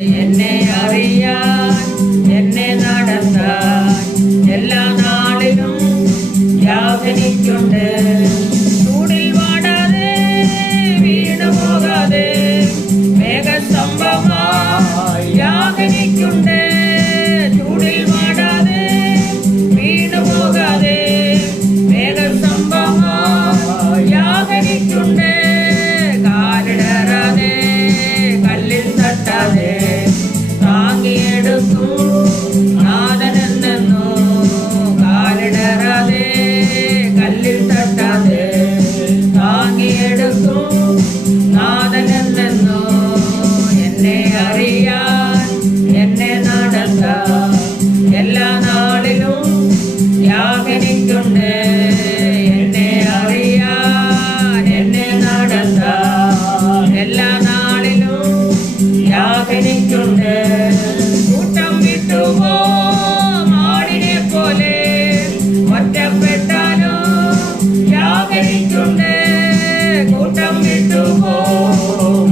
എന്നെ അറിയാൻ എന്നെ നടത്താൻ എല്ലാ നാളിലും യാതനിക്കുണ്ട്. ചൂടിൽ വാടാതെ വീണു പോകാതെ മേഘസ്തംഭമായി യാതനിക്കുണ്ട്. ചൂടിൽ വാടാതെ വീണു പോകാതെ മേഘസ്തംഭമായി യാതനിക്കുണ്ട്. കാലിടറാതെ കല്ലിൽ തട്ടാതെ താങ്ങിയെടുത്തു നാഥനെന്നു. കാലിടറാതെ കല്ലിൽ തട്ടാതെ താങ്ങിയെടുത്തു നാഥനെന്നു. എന്നെ അറിയാൻ എന്നെ നടത്താൻ എല്ലാ നാളിലും യാതനിക്കുണ്ട്. എന്നെ അറിയാൻ എന്നെ നടത്താൻ എല്ലാ നാളിലും യാതനിക്കുണ്ട്. കൂട്ടം വിട്ടുപോ മാടിനെ പോലെ ഒറ്റപ്പെട്ടാലോ യാതനിക്കുണ്ട്. കൂട്ടം വിട്ടുപോ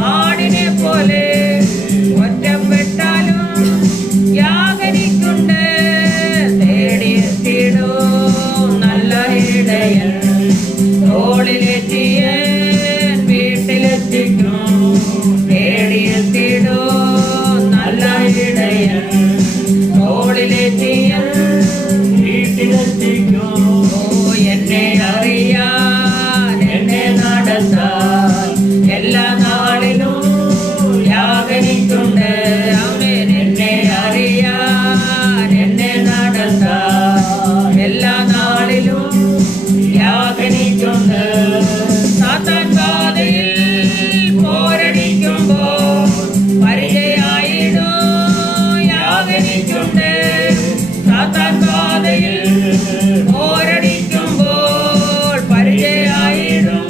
മാടിനെ പോലെ ഒറ്റപ്പെട്ടാലും യാതനിക്കുണ്ട്. തേടിയെത്തിടോ നല്ല ഇടയൻ തോളിലെത്തിയ വീട്ടിലെത്തിക്കും. തേടിയെത്തിടോ നല്ല ഇടയൻ തോളിലെത്തിയ വീട്ടിലെത്തിക്കും. എന്നെ അറിയാൻ എന്നെ നടത്താൻ എല്ലാ നാളിലും യാതനിക്കുണ്ട്. ആമേൻ. എന്നെ അറിയാൻ എന്നെ നടത്താൻ എല്ലാ നാളിലും യാതനിക്കുണ്ട്. സാത്താൻ പാതയിൽ പോരടിക്കുമ്പോൾ പരിചയായിടോ യാതനിക്കുണ്ട്. സാത്താൻ പാതയിൽ പോരടിക്കുമ്പോൾ പരിചയായിടും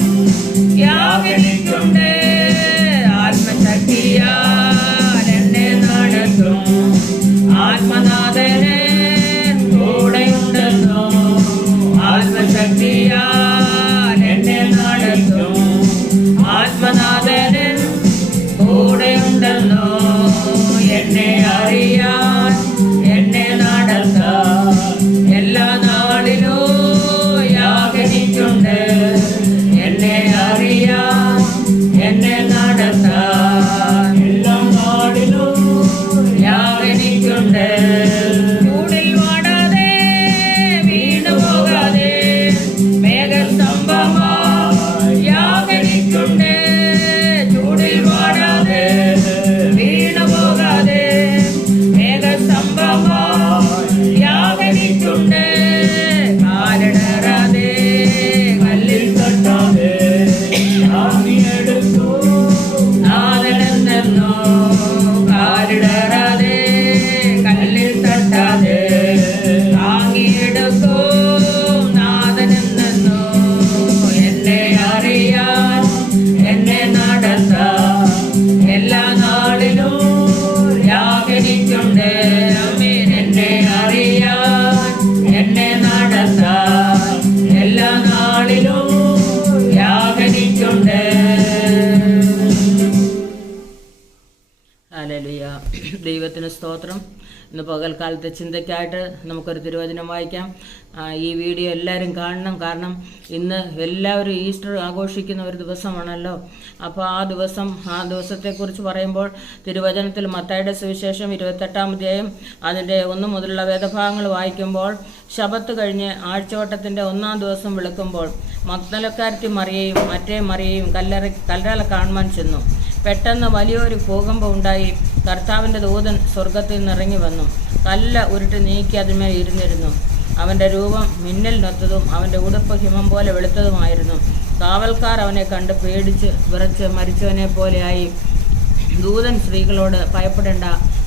യാതനിക്കുണ്ട്. ആത്മശക്തിയാൽ എന്നെ നടത്തും ആത്മനാഥനെ കൂടെയുണ്ടെന്നോ. ആത്മശക്തിയാൽ എന്നെ നടത്തും ആത്മനാഥനെ കൂടെയുണ്ടെന്നോ. എന്നെ അറിയാൻ എന്നെ നടത്താൻ എല്ലാ നാളിലും യാതനിക്കുണ്ട്. എന്നെ അറിയാൻ എന്നെ നടത്താൻ എല്ലാ നാളിലും യാതനിക്കുണ്ട്. ചൂടിൽ വാടാതെ വീണു പോകാതെ മേഘസ്തംഭമായി യാതനിക്കുണ്ട്. ചൂടിൽ വാടാതെ വീണു പോകാതെ മേഘസ്തംഭമായി യാതനിക്കുണ്ട്. കാലിടറാതെ കല്ലിൽ തട്ടാതെ താങ്ങിയെടുത്തു നാഥനെന്നു. കാലിടറാതെ കല്ലിൽ തട്ടാതെ താങ്ങിയെടുത്തു നാഥനെന്നു. എന്നെ അറിയാൻ എന്നെ നടത്താൻ എല്ലാ നാളിലും യാതനിക്കുണ്ട്. ആമേൻ. എന്നെ അറിയാൻ എന്നെ നടത്താൻ എല്ലാ നാളിലും യാതനിക്കുണ്ട്. ഹല്ലേലൂയ. ദൈവത്തിന് സ്തോത്രം. ഇന്ന് പകൽക്കാലത്തെ ചിന്തയ്ക്കായിട്ട് നമുക്കൊരു തിരുവചനം വായിക്കാം. ഈ വീഡിയോ എല്ലാവരും കാണണം. കാരണം ഇന്ന് എല്ലാവരും ഈസ്റ്റർ ആഘോഷിക്കുന്ന ഒരു ദിവസമാണല്ലോ. അപ്പോൾ ആ ദിവസത്തെക്കുറിച്ച് പറയുമ്പോൾ തിരുവചനത്തിൽ മത്തായിയുടെ സുവിശേഷം 28-ാം അധ്യായം അതിൻ്റെ 1 മുതലുള്ള വേദഭാഗങ്ങൾ വായിക്കുമ്പോൾ, ശബത്ത് കഴിഞ്ഞ് ആഴ്ചവട്ടത്തിൻ്റെ 1-ാം ദിവസം വെളുക്കുമ്പോൾ മഗ്ദലക്കാരത്തി മറിയയും മറ്റേ മറിയയും കല്ലറ കാണുവാൻ ചെന്നു. പെട്ടെന്ന് വലിയൊരു ഭൂകമ്പം ഉണ്ടായി. കർത്താവിൻ്റെ ദൂതൻ സ്വർഗത്തിൽ നിന്നിറങ്ങി വന്നു. കല്ല് ഉരുട്ടി നീക്കി അതിന്മേൽ ഇരുന്നിരുന്നു. അവൻ്റെ രൂപം മിന്നലിനൊത്തതും അവൻ്റെ ഉടുപ്പ് ഹിമം പോലെ വെളുത്തതുമായിരുന്നു. കാവൽക്കാർ അവനെ കണ്ട് പേടിച്ച് വിറച്ച് മരിച്ചവനെ പോലെയായി. ദൂതൻ സ്ത്രീകളോട്, ഭയപ്പെടേണ്ട,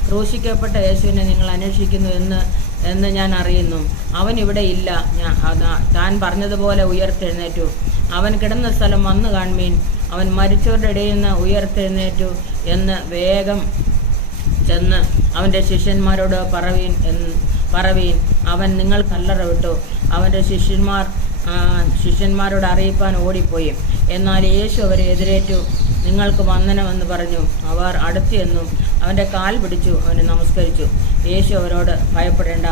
ക്രൂശിക്കപ്പെട്ട യേശുവിനെ നിങ്ങൾ അന്വേഷിക്കുന്നു എന്ന് ഞാൻ അറിയുന്നു. അവൻ ഇവിടെ ഇല്ല. താൻ പറഞ്ഞതുപോലെ ഉയർത്തെഴുന്നേറ്റു. അവൻ കിടന്ന സ്ഥലം വന്നു കാൺമീൻ. അവൻ മരിച്ചവരുടെ ഇടയിൽ നിന്ന് ഉയർത്തെഴുന്നേറ്റു എന്ന് വേഗം ചെന്ന് അവൻ്റെ ശിഷ്യന്മാരോട് പറവീൻ. അവൻ നിങ്ങൾ കല്ലറ വിട്ടു. അവൻ്റെ ശിഷ്യന്മാരോട് അറിയിപ്പാൻ ഓടിപ്പോയി. എന്നാൽ യേശു അവരെ എതിരേറ്റു. നിങ്ങൾക്ക് വന്ദനമെന്ന് പറഞ്ഞു. അവർ അടുത്ത് എന്നും അവൻ്റെ കാൽ പിടിച്ചു അവനെ നമസ്കരിച്ചു. യേശു അവരോട്, ഭയപ്പെടേണ്ട,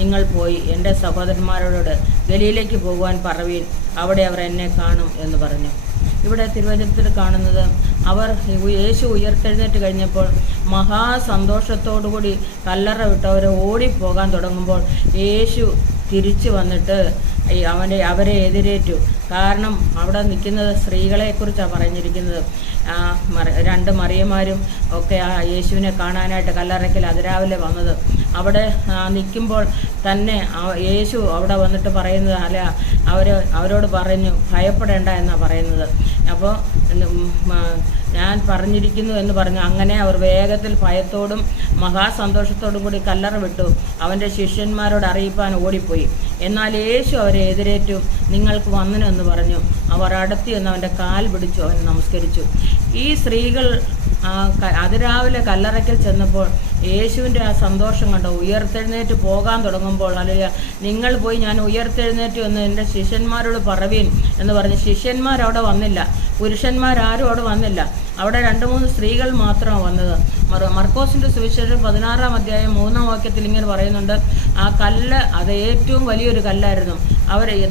നിങ്ങൾ പോയി എൻ്റെ സഹോദരന്മാരോട് ഗലീലയ്ക്ക് പോകുവാൻ പറവീൻ, അവിടെ അവർ എന്നെ കാണും എന്ന് പറഞ്ഞു. ഇവിടെ തിരുവചനത്തിൽ കാണുന്നത്, യേശു ഉയർത്തെഴുന്നേറ്റ് കഴിഞ്ഞപ്പോൾ മഹാസന്തോഷത്തോടുകൂടി കല്ലറ വിട്ടവർ ഓടിപ്പോകാൻ തുടങ്ങുമ്പോൾ യേശു തിരിച്ചു വന്നിട്ട് അവരെ എതിരേറ്റു. കാരണം അവിടെ നിൽക്കുന്നത് സ്ത്രീകളെക്കുറിച്ചാണ് പറഞ്ഞിരിക്കുന്നത്. രണ്ട് മറിയമാരും ഒക്കെ ആ യേശുവിനെ കാണാനായിട്ട് കല്ലറയ്ക്കൽ അതിരാവിലെ വന്നത്. അവിടെ നിൽക്കുമ്പോൾ തന്നെ യേശു അവിടെ വന്നിട്ട് പറയുന്നത്, അല്ല, അവരോട് പറഞ്ഞു, ഭയപ്പെടേണ്ട എന്നാണ് പറയുന്നത്. അപ്പോൾ ഞാൻ പറഞ്ഞിരിക്കുന്നു എന്ന് പറഞ്ഞു. അങ്ങനെ അവർ വേഗത്തിൽ ഭയത്തോടും മഹാസന്തോഷത്തോടും കൂടി കല്ലറ വിട്ടു അവൻ്റെ ശിഷ്യന്മാരോട് അറിയിപ്പാൻ ഓടിപ്പോയി. എന്നാൽ യേശു അവരെ എതിരേറ്റു, നിങ്ങൾക്ക് വന്ദനമെന്ന് പറഞ്ഞു. അവർ അടുത്ത് എന്ന് അവൻ്റെ കാൽ പിടിച്ചു അവനെ നമസ്കരിച്ചു. ഈ സ്ത്രീകൾ അതിരാവിലെ കല്ലറയ്ക്കൽ ചെന്നപ്പോൾ യേശുവിൻ്റെ ആ സന്തോഷം കണ്ടോ. ഉയർത്തെഴുന്നേറ്റ് പോകാൻ തുടങ്ങുമ്പോൾ, അല്ലെങ്കിൽ നിങ്ങൾ പോയി ഞാൻ ഉയർത്തെഴുന്നേറ്റു എന്ന് എൻ്റെ ശിഷ്യന്മാരോട് പറവീൻ എന്ന് പറഞ്ഞ് ശിഷ്യന്മാരവിടെ വന്നില്ല, പുരുഷന്മാരാരും അവിടെ വന്നില്ല. അവിടെ 2-3 സ്ത്രീകൾ മാത്രമാണ് വന്നത്. മർക്കോസിൻ്റെ സുവിശേഷം 16-ാം അധ്യായം 3-ാം വാക്യത്തിൽ ഇങ്ങനെ പറയുന്നുണ്ട്, ആ കല്ല് അത് ഏറ്റവും വലിയൊരു കല്ലായിരുന്നു.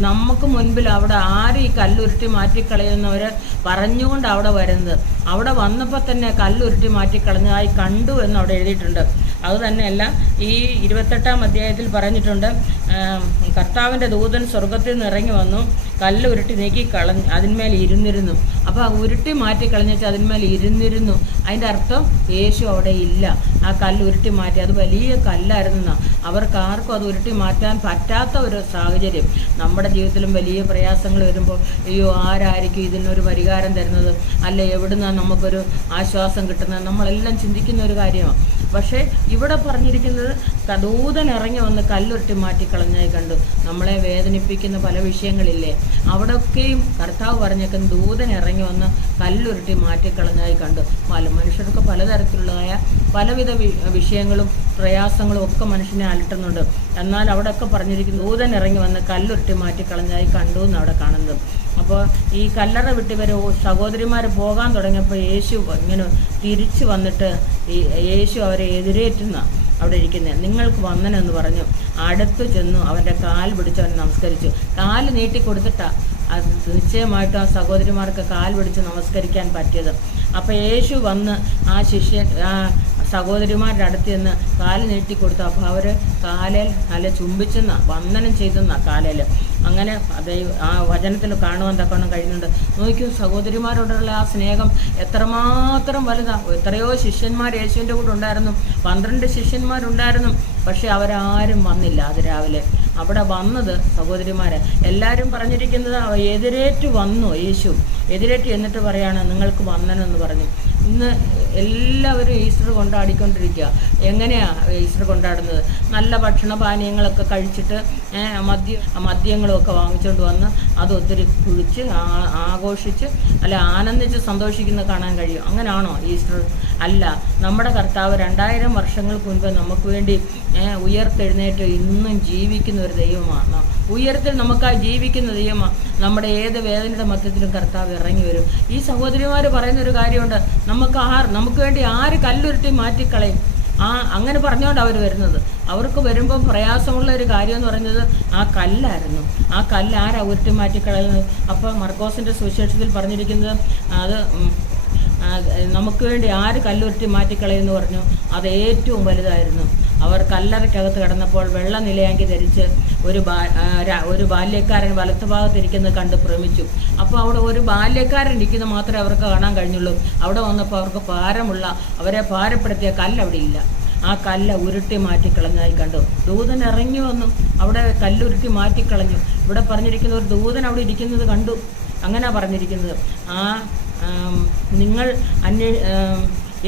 നമുക്ക് മുൻപിൽ അവിടെ ആര് ഈ കല്ലുരുട്ടി മാറ്റിക്കളയുന്നവർ പറഞ്ഞുകൊണ്ട് അവിടെ വരുന്നത്. അവിടെ വന്നപ്പോൾ തന്നെ കല്ലുരുട്ടി മാറ്റിക്കളഞ്ഞതായി കണ്ടു എന്ന് അവിടെ എഴുതിയിട്ടുണ്ട്. അതുതന്നെയല്ല, ഈ 28-ാം അധ്യായത്തിൽ പറഞ്ഞിട്ടുണ്ട്, കർത്താവിൻ്റെ ദൂതൻ സ്വർഗത്തിൽ നിന്ന് ഇറങ്ങി വന്നു, കല്ല് ഉരുട്ടി നീക്കി അതിന്മേൽ ഇരുന്നിരുന്നു. അപ്പോൾ ആ ഉരുട്ടി മാറ്റിക്കളഞ്ഞാൽ അതിന്മേൽ ഇരുന്നിരുന്നു. അതിൻ്റെ അർത്ഥം യേശു അവിടെ ഇല്ല. ആ കല്ല് ഉരുട്ടി മാറ്റി, അത് വലിയ കല്ലായിരുന്നു. അവർക്ക് ആർക്കും അത് ഉരുട്ടി മാറ്റാൻ പറ്റാത്ത ഒരു സാഹചര്യം. നമ്മുടെ ജീവിതത്തിലും വലിയ പ്രയാസങ്ങൾ വരുമ്പോൾ, അയ്യോ, ആരായിരിക്കും ഇതിനൊരു പരിഹാരം തരുന്നത്, അല്ല എവിടുന്നാണ് നമുക്കൊരു ആശ്വാസം കിട്ടുന്നത്, നമ്മളെല്ലാം ചിന്തിക്കുന്ന ഒരു കാര്യമാണ്. പക്ഷേ ഇവിടെ പറഞ്ഞിരിക്കുന്നത്, ദൂതൻ ഇറങ്ങി വന്ന് കല്ലുരുട്ടി മാറ്റിക്കളഞ്ഞായി കണ്ടു. നമ്മളെ വേദനിപ്പിക്കുന്ന പല വിഷയങ്ങളില്ലേ, അവിടെയൊക്കെയും കർത്താവ് പറഞ്ഞേക്കുന്ന ദൂതൻ ഇറങ്ങി വന്ന് കല്ലുരുട്ടി മാറ്റിക്കളഞ്ഞായി കണ്ടു. മനുഷ്യർക്ക് പലതരത്തിലുള്ളതായ പലവിധ വിഷയങ്ങളും പ്രയാസങ്ങളും ഒക്കെ മനുഷ്യനെ അലട്ടുന്നുണ്ട്. എന്നാൽ അവിടെയൊക്കെ പറഞ്ഞിരിക്കുന്നു, ദൂതൻ ഇറങ്ങി വന്ന് കല്ലുരുട്ടി മാറ്റിക്കളഞ്ഞായി കണ്ടു എന്ന് അവിടെ കാണുന്നത്. അപ്പോൾ ഈ കല്ലറ വിട്ടിവരെ സഹോദരിമാർ പോകാൻ തുടങ്ങിയപ്പോൾ യേശു ഇങ്ങനെ തിരിച്ചു വന്നിട്ട് യേശു അവരെ എതിരേറ്റുന്ന അവിടെ ഇരിക്കുന്നത്. നിങ്ങൾക്ക് വന്ദനം എന്ന് പറഞ്ഞു. അടുത്തു ചെന്നു അവൻ്റെ കാൽ പിടിച്ച് അവൻ നമസ്കരിച്ചു. കാല് നീട്ടിക്കൊടുത്തിട്ടാണ് അത് നിശ്ചയമായിട്ടും ആ സഹോദരിമാർക്ക് കാൽ പിടിച്ച് നമസ്കരിക്കാൻ പറ്റിയത്. അപ്പോൾ യേശു വന്ന് ആ സഹോദരിമാരുടെ അടുത്ത് നിന്ന് കാല് നീട്ടിക്കൊടുത്തു. അപ്പോൾ അവർ കാലിൽ നല്ല ചുംബിച്ചെന്ന വന്ദനം ചെയ്തെന്ന കാലിൽ. അങ്ങനെ ആ വചനത്തിൽ കാണുവാൻ തക്കവണ്ണം കഴിയുന്നുണ്ട്. നോക്കൂ, സഹോദരിമാരോടുള്ള ആ സ്നേഹം എത്രമാത്രം വലുതാണ്. എത്രയോ ശിഷ്യന്മാർ യേശുവിൻ്റെ കൂടെ ഉണ്ടായിരുന്നു, 12 ശിഷ്യന്മാരുണ്ടായിരുന്നു. പക്ഷെ അവരാരും വന്നില്ല. അത് രാവിലെ അവിടെ വന്നത് സഹോദരിമാരെ എല്ലാവരും പറഞ്ഞിരിക്കുന്നത്, എതിരേറ്റ് വന്നു യേശു. എതിരേറ്റ് എന്നിട്ട് പറയാണ്, നിങ്ങൾക്ക് വന്ദനം എന്ന് പറഞ്ഞു. ഇന്ന് എല്ലാവരും ഈസ്റ്റർ കൊണ്ടാടിക്കൊണ്ടിരിക്കുക. എങ്ങനെയാണ് ഈസ്റ്റർ കൊണ്ടാടുന്നത്? നല്ല ഭക്ഷണപാനീയങ്ങളൊക്കെ കഴിച്ചിട്ട് മദ്യങ്ങളൊക്കെ വാങ്ങിച്ചുകൊണ്ട് വന്ന് അത് ഒത്തിരി കുഴിച്ച് ആഘോഷിച്ച് അല്ല ആനന്ദിച്ച് സന്തോഷിക്കുന്നത് കാണാൻ കഴിയും. അങ്ങനെയാണോ ഈസ്റ്റർ? അല്ല. നമ്മുടെ കർത്താവ് 2000 വർഷങ്ങൾക്ക് മുൻപ് നമുക്ക് വേണ്ടി ഉയർത്തെഴുന്നേറ്റ് ഇന്നും ജീവിക്കുന്ന ഒരു ദൈവമാണ്. ഉയരത്തിൽ നമുക്കായി ജീവിക്കുന്ന ദൈവമാണ്. നമ്മുടെ ഏത് വേദനയുടെ മധ്യത്തിലും കർത്താവ് ഇറങ്ങി വരും. ഈ സഹോദരിമാർ പറയുന്നൊരു കാര്യമുണ്ട്, നമുക്ക് വേണ്ടി ആര് കല്ലുരുട്ടി മാറ്റിക്കളയും? അങ്ങനെ പറഞ്ഞുകൊണ്ട് അവർ വരുന്നത്. അവർക്ക് വരുമ്പം പ്രയാസമുള്ള ഒരു കാര്യം എന്ന് പറയുന്നത് ആ കല്ലായിരുന്നു. ആ കല്ല് ആരാ ഉരുട്ടി മാറ്റിക്കളയുന്നത്? അപ്പോൾ മർക്കോസിൻ്റെ സുവിശേഷത്തിൽ പറഞ്ഞിരിക്കുന്നത്, അത് നമുക്ക് വേണ്ടി ആര് കല്ലുരുട്ടി മാറ്റിക്കളയെന്ന് പറഞ്ഞു. അത് ഏറ്റവും വലുതായിരുന്നു. അവർ കല്ലറയ്ക്കകത്ത് കിടന്നപ്പോൾ വെള്ള നിലയാങ്കി ധരിച്ച് ഒരു ബാല്യക്കാരൻ വലത്തുഭാഗത്തിരിക്കുന്നത് കണ്ട് ഭ്രമിച്ചു. അപ്പോൾ അവിടെ ഒരു ബാല്യക്കാരൻ ഇരിക്കുന്നത് മാത്രമേ അവർക്ക് കാണാൻ കഴിഞ്ഞുള്ളൂ. അവിടെ വന്നപ്പോൾ അവർക്ക് അവരെ ഭാരപ്പെടുത്തിയ കല്ലവിടെ ഇല്ല. ആ കല്ല് ഉരുട്ടി മാറ്റിക്കളഞ്ഞായി കണ്ടു. ദൂതൻ ഇറങ്ങി വന്നു, അവിടെ കല്ലുരുട്ടി മാറ്റിക്കളഞ്ഞു. ഇവിടെ പറഞ്ഞിരിക്കുന്ന ഒരു ദൂതൻ അവിടെ ഇരിക്കുന്നത് കണ്ടു. അങ്ങനെ പറഞ്ഞിരിക്കുന്നത്.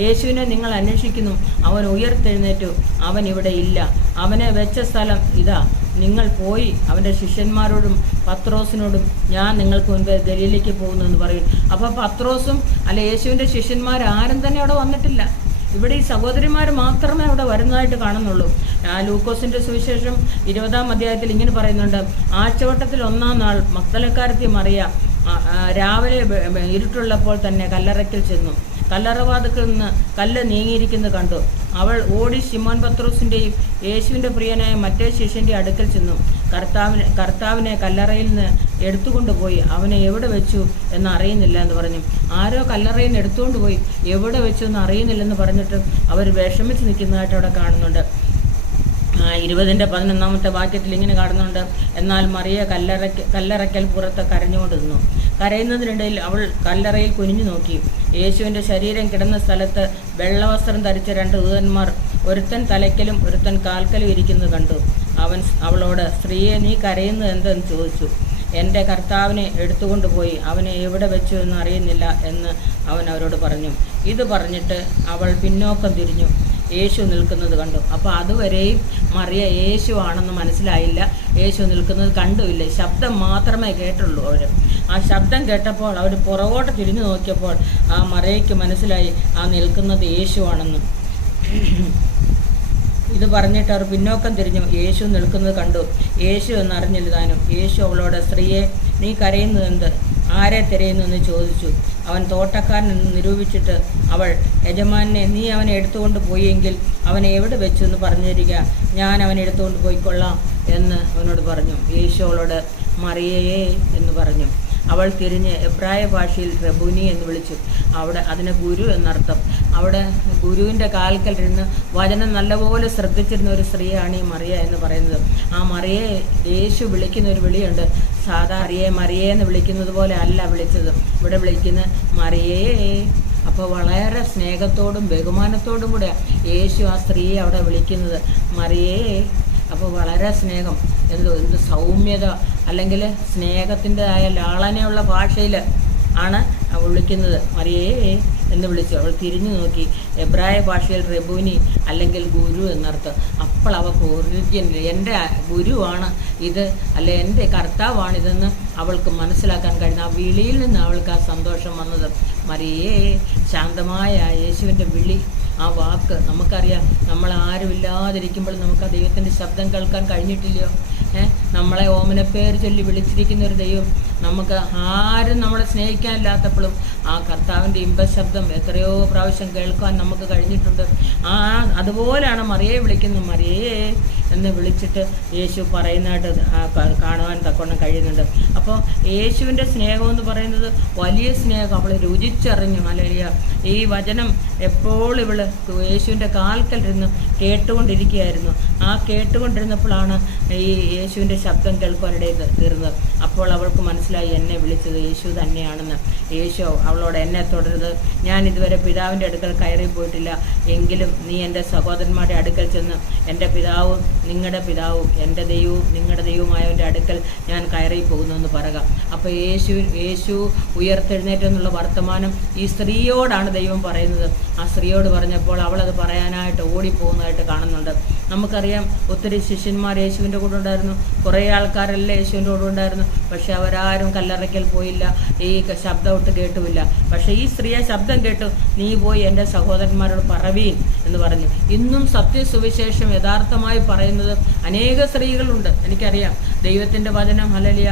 യേശുവിനെ നിങ്ങൾ അന്വേഷിക്കുന്നു, അവൻ ഉയർത്തെഴുന്നേറ്റു, അവൻ ഇവിടെ ഇല്ല. അവനെ വെച്ച സ്ഥലം ഇതാ. നിങ്ങൾ പോയി അവൻ്റെ ശിഷ്യന്മാരോടും പത്രോസിനോടും ഞാൻ നിങ്ങൾക്ക് മുൻപേ ഗലീലയ്ക്ക് പോകുന്നു എന്ന് പറയും. അപ്പോൾ പത്രോസും അല്ല യേശുവിൻ്റെ ശിഷ്യന്മാരാരും തന്നെ അവിടെ വന്നിട്ടില്ല. ഇവിടെ ഈ സഹോദരിമാർ മാത്രമേ അവിടെ വരുന്നതായിട്ട് കാണുന്നുള്ളൂ. ലൂക്കോസിൻ്റെ സുവിശേഷം 20-ാം അധ്യായത്തിൽ ഇങ്ങനെ പറയുന്നുണ്ട്, ആഴ്ചവട്ടത്തിൽ 1-ാം നാൾ മഗ്ദലക്കാരത്തി മറിയ രാവിലെ ഇരുട്ടുള്ളപ്പോൾ തന്നെ കല്ലറയ്ക്കൽ ചെന്നു. കല്ലറവാതിൽക്കൽ നിന്ന് കല്ല് നീങ്ങിയിരിക്കുന്നത് കണ്ടു. അവൾ ഓടി ശിമോൻ പത്രോസിൻ്റെയും യേശുവിൻ്റെ പ്രിയനായ മറ്റേ ശിഷ്യൻ്റെ അടുക്കൽ ചെന്നു. കർത്താവിനെ കല്ലറയിൽ നിന്ന് എടുത്തുകൊണ്ടുപോയി, അവനെ എവിടെ വെച്ചു എന്ന് അറിയുന്നില്ല എന്ന് പറഞ്ഞു. ആരോ കല്ലറയിൽ നിന്ന് എടുത്തുകൊണ്ട് പോയി, എവിടെ വെച്ചു എന്ന് അറിയുന്നില്ലെന്ന് പറഞ്ഞിട്ട് അവർ വിഷമിച്ച് നിൽക്കുന്നതായിട്ട് അവിടെ കാണുന്നുണ്ട്. 20-11 വാക്യത്തിൽ ഇങ്ങനെ കാണുന്നുണ്ട്. എന്നാൽ മറിയ കല്ലറയ്ക്കൽ പുറത്ത് കരഞ്ഞുകൊണ്ട് നിന്നു. കരയുന്നതിനിടയിൽ അവൾ കല്ലറയിൽ കുനിഞ്ഞു നോക്കി. യേശുവിൻ്റെ ശരീരം കിടന്ന സ്ഥലത്ത് വെള്ളവസ്ത്രം ധരിച്ച 2 ദൂതന്മാർ, ഒരുത്തൻ തലയ്ക്കലും ഒരുത്തൻ കാൽക്കലും ഇരിക്കുന്നത് കണ്ടു. അവളോട്, സ്ത്രീയെ, നീ കരയുന്നത് എന്തെന്ന് ചോദിച്ചു. എൻ്റെ കർത്താവിനെ എടുത്തുകൊണ്ടുപോയി, അവനെ എവിടെ വെച്ചു എന്ന് അറിയുന്നില്ല എന്ന് അവൻ അവരോട് പറഞ്ഞു. ഇത് പറഞ്ഞിട്ട് അവൾ പിന്നോക്കം തിരിഞ്ഞു, യേശു നിൽക്കുന്നത് കണ്ടു. അപ്പോൾ അതുവരെയും മറിയ യേശു ആണെന്ന് മനസ്സിലായില്ല, യേശു നിൽക്കുന്നത് കണ്ടുമില്ല. ശബ്ദം മാത്രമേ കേട്ടുള്ളൂ. ആ ശബ്ദം കേട്ടപ്പോൾ അവർ പുറകോട്ട് തിരിഞ്ഞു നോക്കിയപ്പോൾ ആ മറിയയ്ക്ക് മനസ്സിലായി ആ നിൽക്കുന്നത് യേശു ആണെന്ന്. ഇത് പറഞ്ഞിട്ട് അവർ പിന്നോക്കം തിരിഞ്ഞു, യേശു നിൽക്കുന്നത് കണ്ടു. യേശു എന്നറിഞ്ഞില്ല താനും. യേശു അവളോട്, സ്ത്രീയെ, നീ കരയുന്നത് എന്ത്? ആരെ തിരയുന്നു എന്ന് ചോദിച്ചു. അവൻ തോട്ടക്കാരൻ എന്ന് നിരൂപിച്ചിട്ട് അവൾ, യജമാനെ, നീ അവനെ എടുത്തുകൊണ്ട് പോയെങ്കിൽ അവനെ എവിടെ വെച്ചു എന്ന് പറഞ്ഞിരിക്കുക, ഞാൻ അവനെ എടുത്തുകൊണ്ട് പോയിക്കൊള്ളാം എന്ന് അവനോട് പറഞ്ഞു. യേശു അവളോട്, മറിയേ എന്ന് പറഞ്ഞു. അവൾ തിരിഞ്ഞ് എബ്രായ ഭാഷയിൽ റബൂനി എന്ന് വിളിച്ചു. അവിടെ അതിന് ഗുരു എന്നർത്ഥം. അവിടെ ഗുരുവിൻ്റെ കാൽക്കൽ ഇരുന്ന് വചനം നല്ലപോലെ ശ്രദ്ധിച്ചിരുന്ന ഒരു സ്ത്രീയാണ് ഈ മറിയ എന്ന് പറയുന്നത്. ആ മറിയെ യേശു വിളിക്കുന്ന ഒരു വിളിയുണ്ട്. സാധാരണ മറിയേ എന്ന് വിളിക്കുന്നത് പോലെ അല്ല വിളിച്ചത്. ഇവിടെ വിളിക്കുന്ന മറിയേ. അപ്പോൾ വളരെ സ്നേഹത്തോടും ബഹുമാനത്തോടും കൂടെ യേശു ആ സ്ത്രീയെ അവിടെ വിളിക്കുന്നത്, മറിയേ. അപ്പോൾ വളരെ സ്നേഹം, എന്ത് സൗമ്യത, അല്ലെങ്കിൽ സ്നേഹത്തിൻ്റെതായ ലാളനയുള്ള ഭാഷയിൽ ആണ് വിളിക്കുന്നത്. മറിയേ എന്ന് വിളിച്ചു. അവൾ തിരിഞ്ഞു നോക്കി. എബ്രായ ഭാഷയിൽ റബൂനി അല്ലെങ്കിൽ ഗുരു എന്നർത്ഥം. അപ്പോൾ അവൾക്ക് ഒറിജിൻ എൻ്റെ ഗുരുവാണ് ഇത്, അല്ലെ എൻ്റെ കർത്താവാണിതെന്ന് അവൾക്ക് മനസ്സിലാക്കാൻ കഴിഞ്ഞു. ആ വിളിയിൽ നിന്ന് അവൾക്ക് ആ സന്തോഷം വന്നത്. മറിയേ, ശാന്തമായ യേശുവിൻ്റെ വിളി, ആ വാക്ക് നമുക്കറിയാം. നമ്മൾ ആരുമില്ലാതിരിക്കുമ്പോൾ നമുക്ക് ആ ദൈവത്തിൻ്റെ ശബ്ദം കേൾക്കാൻ കഴിഞ്ഞിട്ടില്ലയോ? നമ്മളെ ഓമനപ്പേര് ചൊല്ലി വിളിച്ചിരിക്കുന്ന ഒരു ദൈവം, നമുക്ക് ആരും നമ്മളെ സ്നേഹിക്കാനില്ലാത്തപ്പോഴും ആ കർത്താവിൻ്റെ ഇമ്പശബ്ദം എത്രയോ പ്രാവശ്യം കേൾക്കാൻ നമുക്ക് കഴിഞ്ഞിട്ടുണ്ട്. അതുപോലെയാണ് മറിയയെ വിളിക്കുന്നത്. മറിയേ എന്ന് വിളിച്ചിട്ട് യേശു പറയുന്നതായിട്ട് കാണുവാൻ തക്കവണ്ണം കഴിയുന്നുണ്ട്. അപ്പോൾ യേശുവിൻ്റെ സ്നേഹമെന്ന് പറയുന്നത് വലിയ സ്നേഹം. അവൾ രുചിച്ചറിഞ്ഞു. ഹല്ലേലൂയ. ഈ വചനം എപ്പോൾ ഇവള് യേശുവിൻ്റെ കാൽക്കലിരുന്ന് കേട്ടുകൊണ്ടിരിക്കുകയായിരുന്നു. ആ കേട്ടുകൊണ്ടിരുന്നപ്പോഴാണ് ഈ യേശുവിൻ്റെ ശബ്ദം കേൾക്കാനിടയിൽ തീർന്നത്. അപ്പോൾ അവൾക്ക് മനസ്സിലായി, എന്നെ വിളിച്ചത് യേശു തന്നെയാണെന്ന്. യേശു അവളോട്, എന്നെ തുടരുത്, ഞാൻ ഇതുവരെ പിതാവിൻ്റെ അടുക്കൽ കയറി പോയിട്ടില്ല, എങ്കിലും നീ എൻ്റെ സഹോദരന്മാരുടെ അടുക്കൽ ചെന്ന് എൻ്റെ പിതാവും നിങ്ങളുടെ പിതാവും എൻ്റെ ദൈവവും നിങ്ങളുടെ ദൈവവുമായവൻ്റെ അടുക്കൽ ഞാൻ കയറി പോകുന്നു പറയുക. അപ്പോൾ യേശു ഉയർത്തെഴുന്നേറ്റെന്നുള്ള വർത്തമാനം ഈ സ്ത്രീയോടാണ് ദൈവം പറയുന്നത്. ആ സ്ത്രീയോട് പറഞ്ഞപ്പോൾ അവളത് പറയാനായിട്ട് ഓടിപ്പോകുന്നതായിട്ട് കാണുന്നുണ്ട്. നമുക്കറിയാം, ഒത്തിരി ശിഷ്യന്മാർ യേശുവിൻ്റെ കൂടെ ഉണ്ടായിരുന്നു, കുറേ ആൾക്കാരെല്ലാം യേശുവിൻ്റെ കൂടെ ഉണ്ടായിരുന്നു. പക്ഷെ അവരാരും കല്ലറയ്ക്കൽ പോയില്ല, ഈ ശബ്ദം ഇട്ട് കേട്ടുമില്ല. പക്ഷേ ഈ സ്ത്രീയെ ശബ്ദം കേട്ടു, നീ പോയി എൻ്റെ സഹോദരന്മാരോട് പറവീൻ എന്ന് പറഞ്ഞു. ഇന്നും സത്യസുവിശേഷം യഥാർത്ഥമായി പറയുന്നത് അനേക സ്ത്രീകളുണ്ട്. എനിക്കറിയാം, ദൈവത്തിൻ്റെ വചനം ഹല്ലേലൂയ